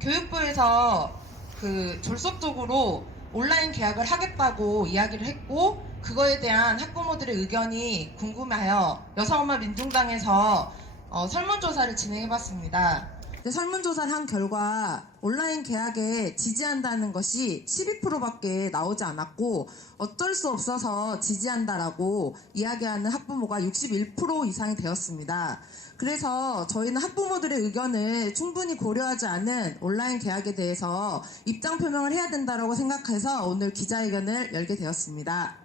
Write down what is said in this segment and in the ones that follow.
교육부에서 졸속적으로 온라인 개학을 하겠다고 이야기를 했고, 그거에 대한 학부모들의 의견이 궁금하여 여성엄마민중당에서 설문조사를 진행해봤습니다. 설문조사를 한 결과 온라인 개학에 지지한다는 것이 12%밖에 나오지 않았고, 어쩔 수 없어서 지지한다라고 이야기하는 학부모가 61% 이상이 되었습니다. 그래서 저희는 학부모들의 의견을 충분히 고려하지 않은 온라인 개학에 대해서 입장 표명을 해야 된다고 생각해서 오늘 기자회견을 열게 되었습니다.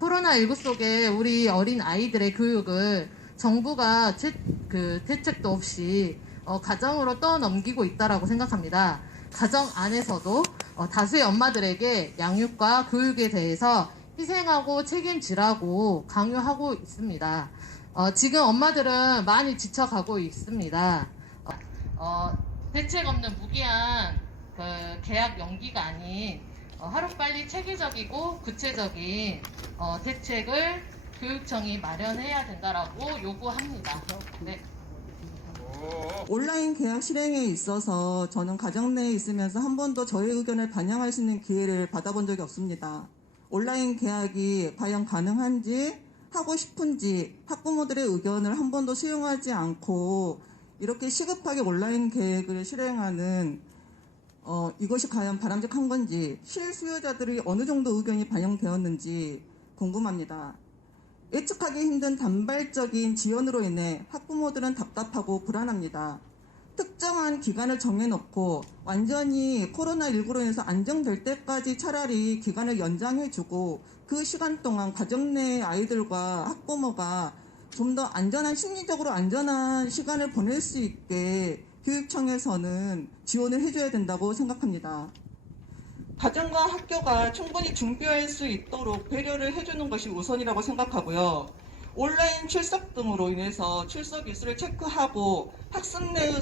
코로나19 속에 우리 어린 아이들의 교육을 정부가 대책도 없이 가정으로 떠넘기고 있다고 생각합니다. 가정 안에서도 다수의 엄마들에게 양육과 교육에 대해서 희생하고 책임지라고 강요하고 있습니다. 지금 엄마들은 많이 지쳐가고 있습니다. 대책 없는 무기한 계약 연기가 아닌 하루빨리 체계적이고 구체적인 대책을 교육청이 마련해야 된다라고 요구합니다. 네. 온라인 계약 실행에 있어서 저는 가정 내에 있으면서 한 번도 저의 의견을 반영할 수 있는 기회를 받아본 적이 없습니다. 온라인 계약이 과연 가능한지, 하고 싶은지 학부모들의 의견을 한 번도 수용하지 않고 이렇게 시급하게 온라인 계획을 실행하는 이것이 과연 바람직한 건지, 실수요자들이 어느 정도 의견이 반영되었는지 궁금합니다. 예측하기 힘든 단발적인 지연으로 인해 학부모들은 답답하고 불안합니다. 특정한 기간을 정해놓고 완전히 코로나19로 인해서 안정될 때까지 차라리 기간을 연장해주고 그 시간 동안 가정 내 아이들과 학부모가 좀 더 심리적으로 안전한 시간을 보낼 수 있게 교육청에서는 지원을 해줘야 된다고 생각합니다. 가정과 학교가 충분히 준비할 수 있도록 배려를 해주는 것이 우선이라고 생각하고요. 온라인 출석 등으로 인해서 출석 일수를 체크하고 학습 내의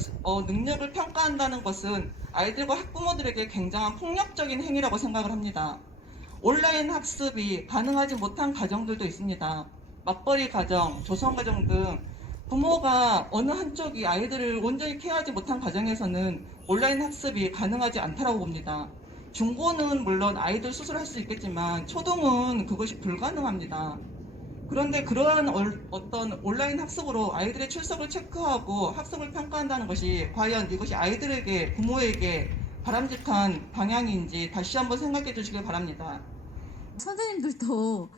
능력을 평가한다는 것은 아이들과 학부모들에게 굉장한 폭력적인 행위라고 생각을 합니다. 온라인 학습이 가능하지 못한 가정들도 있습니다. 맞벌이 가정, 조성가정 등 부모가 어느 한쪽이 아이들을 온전히 케어하지 못한 가정에서는 온라인 학습이 가능하지 않다고 봅니다. 중고는 물론 아이들 스스로 할 수 있겠지만 초등은 그것이 불가능합니다. 그런데 그러한 어떤 온라인 학습으로 아이들의 출석을 체크하고 학습을 평가한다는 것이 과연 이것이 아이들에게, 부모에게 바람직한 방향인지 다시 한번 생각해 주시길 바랍니다. 선생님들도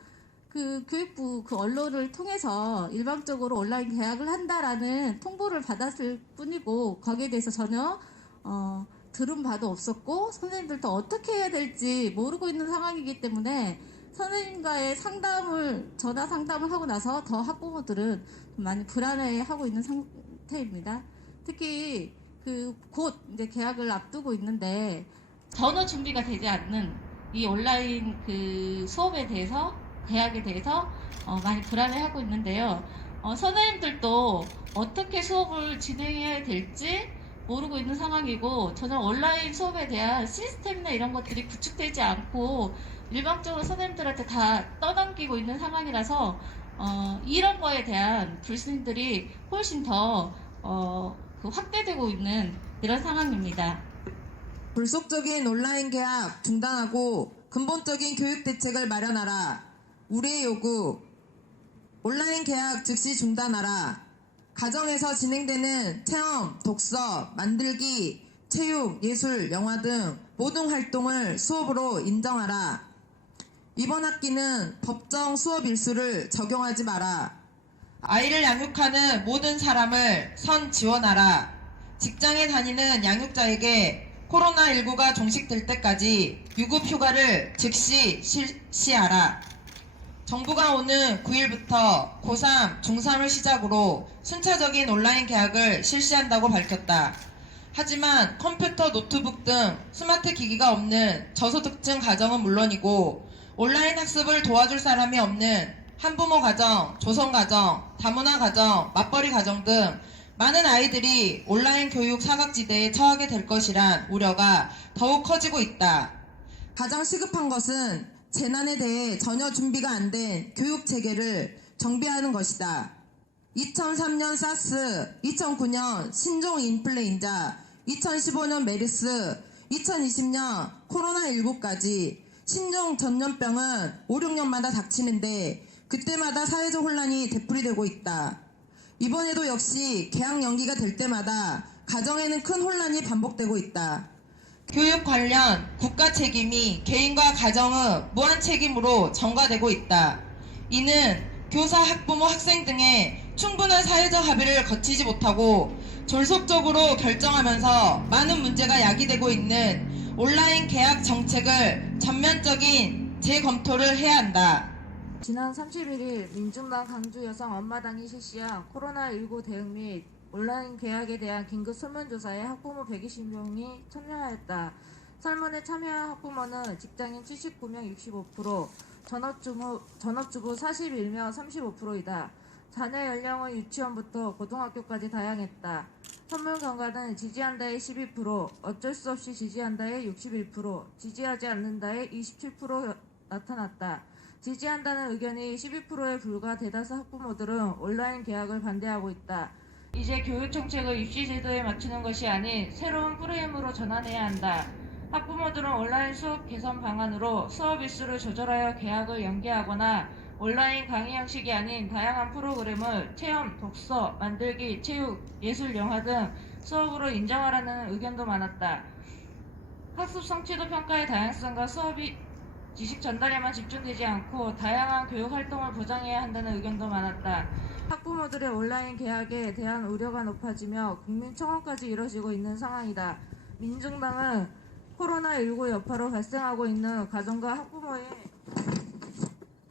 교육부 언론을 통해서 일방적으로 온라인 개학을 한다라는 통보를 받았을 뿐이고, 거기에 대해서 전혀 들은 바도 없었고 선생님들도 어떻게 해야 될지 모르고 있는 상황이기 때문에 선생님과의 전화 상담을 하고 나서 더 학부모들은 많이 불안해하고 있는 상태입니다. 특히 곧 이제 개학을 앞두고 있는데 전혀 준비가 되지 않는 이 온라인 수업에 대해서, 개학에 대해서 많이 불안해하고 있는데요. 선생님들도 어떻게 수업을 진행해야 될지 모르고 있는 상황이고, 전혀 온라인 수업에 대한 시스템이나 이런 것들이 구축되지 않고 일방적으로 선생님들한테 다 떠넘기고 있는 상황이라서 이런 거에 대한 불신들이 훨씬 더 확대되고 있는 이런 상황입니다. 불속적인 온라인 개학 중단하고 근본적인 교육 대책을 마련하라. 우리의 요구, 온라인 개학 즉시 중단하라. 가정에서 진행되는 체험, 독서, 만들기, 체육, 예술, 영화 등 모든 활동을 수업으로 인정하라. 이번 학기는 법정 수업 일수를 적용하지 마라. 아이를 양육하는 모든 사람을 선 지원하라. 직장에 다니는 양육자에게 코로나19가 종식될 때까지 유급휴가를 즉시 실시하라. 정부가 오는 9일부터 고3, 중3을 시작으로 순차적인 온라인 개학을 실시한다고 밝혔다. 하지만 컴퓨터, 노트북 등 스마트 기기가 없는 저소득층 가정은 물론이고 온라인 학습을 도와줄 사람이 없는 한부모 가정, 조성 가정, 다문화 가정, 맞벌이 가정 등 많은 아이들이 온라인 교육 사각지대에 처하게 될 것이란 우려가 더욱 커지고 있다. 가장 시급한 것은 재난에 대해 전혀 준비가 안 된 교육 체계를 정비하는 것이다. 2003년 사스, 2009년 신종 인플루엔자, 2015년 메르스, 2020년 코로나19까지 신종 전염병은 5, 6년마다 닥치는데 그때마다 사회적 혼란이 되풀이되고 있다. 이번에도 역시 개학 연기가 될 때마다 가정에는 큰 혼란이 반복되고 있다. 교육 관련 국가 책임이 개인과 가정의 무한 책임으로 전가되고 있다. 이는 교사, 학부모, 학생 등의 충분한 사회적 합의를 거치지 못하고 졸속적으로 결정하면서 많은 문제가 야기되고 있는 온라인 개학 정책을 전면적인 재검토를 해야 한다. 지난 31일 민중당 강주 여성 엄마당이 실시한 코로나19 대응 및 온라인 개학에 대한 긴급 설문조사에 학부모 120명이 참여하였다. 설문에 참여한 학부모는 직장인 79명 65%, 전업주부 41명 35%이다. 자녀 연령은 유치원부터 고등학교까지 다양했다. 설문 결과는 지지한다의 12%, 어쩔 수 없이 지지한다의 61%, 지지하지 않는다의 27% 나타났다. 지지한다는 의견이 12%에 불과 대다수 학부모들은 온라인 개학을 반대하고 있다. 이제 교육 정책을 입시 제도에 맞추는 것이 아닌 새로운 프레임으로 전환해야 한다. 학부모들은 온라인 수업 개선 방안으로 수업 일수를 조절하여 개학을 연기하거나 온라인 강의 형식이 아닌 다양한 프로그램을 체험, 독서, 만들기, 체육, 예술, 영화 등 수업으로 인정하라는 의견도 많았다. 학습 성취도 평가의 다양성과 수업이 지식 전달에만 집중되지 않고 다양한 교육 활동을 보장해야 한다는 의견도 많았다. 학부모들의 온라인 개학에 대한 우려가 높아지며 국민청원까지 이뤄지고 있는 상황이다. 민중당은 코로나19 여파로 발생하고 있는 가정과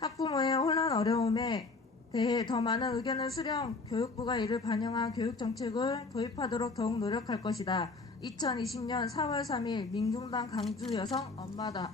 학부모의 혼란 어려움에 대해 더 많은 의견을 수렴 교육부가 이를 반영한 교육정책을 도입하도록 더욱 노력할 것이다. 2020년 4월 3일 민중당 강주 여성 엄마당.